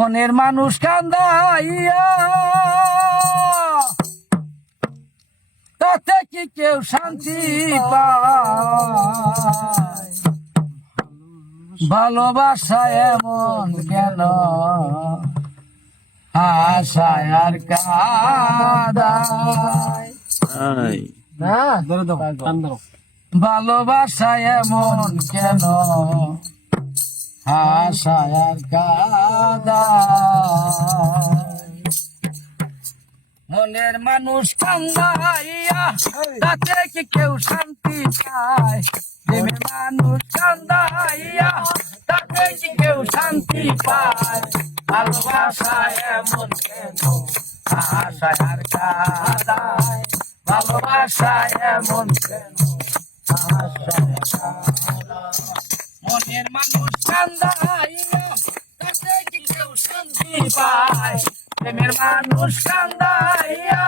মনের মানুষ কান্দাইয়া তাতে কি কেউ শান্তি পায়? ভালোবাসা এমন কেন আশায় আর কাদায়? ভালোবাসা এমন কেন আশায় আর কাদায়? মনের মানুষ কান্দাইয়া তাতে কি কেউ শান্তি পায়? প্রেমের মানুষ কান্দাইয়া তাতে কি কেউ শান্তি পায়? ভালোবাসা এমন কেন আশায় আর কাদায়? ভালোবাসা এমন কেন আশায় আর কাদায়? মনের মানুষ কান্দাইয়া তাতে কি কেউ শান্তি পায়? প্রেমের মানুষ কান্দাইয়া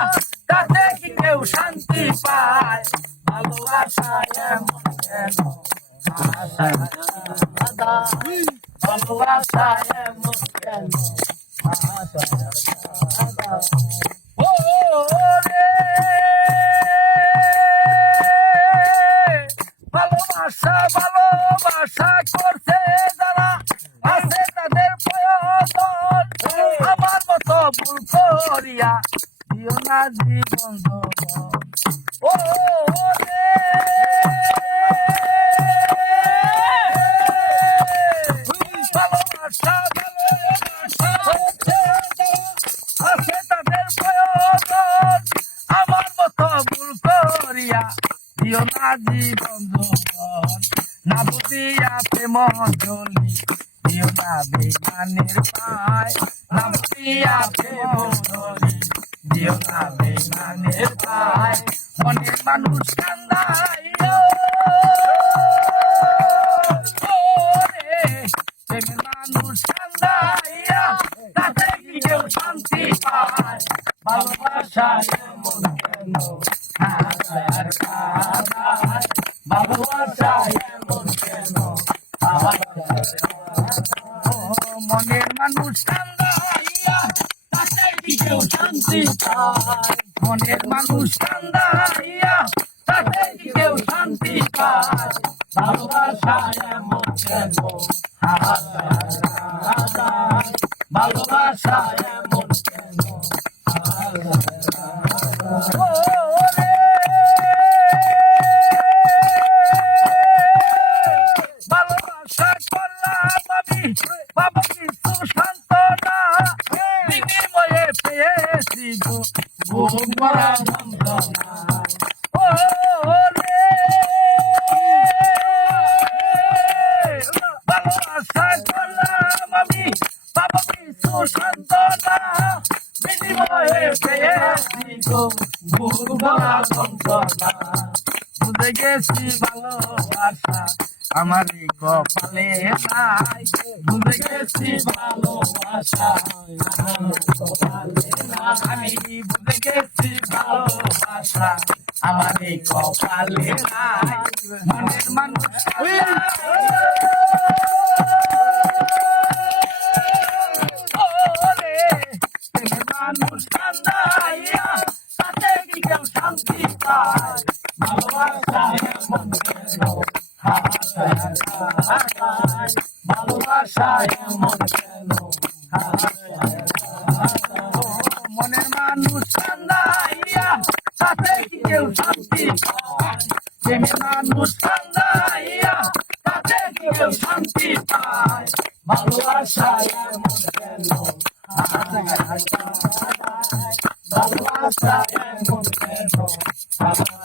তাতে কি কেউ শান্তি পায়? ভালোবাসা এমন কেন আশায় আর কাদায়? ভালোবাসা এমন কেন আশায় আর কাদায়? ও রে ভালোবাসা ভালোবাসা করছে যারা আছে তাদের প্রয়োজন। আমার মতো ভুল করিয়া দিও না জীবন যৌবন। ও রে ভালোবাসা ভালোবাসা করছে যারা আছে তাদের প্রয়োজন। আমার মতো ভুল করিয়া দিও না জীবন যৌবন। না বুঝিয়া প্রেম জলি দিও না বেমানের পায়। না বুঝিয়া প্রেম জলি দিও না বেমানের পায়। মনের মানুষ কান্দাইয়া প্রেমের মানুষ কান্দাইয়া তাতে কি কেউ শান্তি পায়? ভালোবাসা এমন কেন আশায় আর কাদায়? ভালোবাসা এমন কেন আশায় আর কাদায়? মনের মানুষ কান্দাইয়া তাতে কি কেউ শান্তি পায়? মনের মানুষ কান্দাইয়া তাতে কি কেউ শান্তি পায়? ভালোবাসা এমন কেন আশায় আর কাদায়? ভালোবাসা এমন কেন আশায় আর কাদায়? ভালোবাসা করলাম আমি বাবা কিছু সান্ত্বনা, বিনিময়ে পেয়েছি গো বুক ভরা যন্ত্রণা। ও রে ভালোবাসা করলাম আমি বাবা কিছু সান্ত্বনা, বিনিময়ে পেয়েছি গো বুক ভরা যন্ত্রণা। বুঝে গেছি ভালোবাসা আমার কপালে নাই। বুঝে গেছি ভালোবাসা আমার কপালে নাই। আমি বুঝে গেছি ভালোবাসা আমার কপালে নাই। মনের মানুষ মানুষ কান্দাইয়া তাতে কি কেউ শান্তি পায়? ভালোবাসা এমন কেন আশায় আর কাদায়? ভালোবাসা এমন কেন আশায় আর কাদায়? মনের মানুষ কান্দাইয়া তাতে কি কেউ শান্তি পায়? প্রেমের মানুষ কান্দাইয়া তাতে কি কেউ শান্তি পায়? ভালোবাসা এমন কেন আশায় আর কাদায়? ভালোবাসা এমন কেন আশায়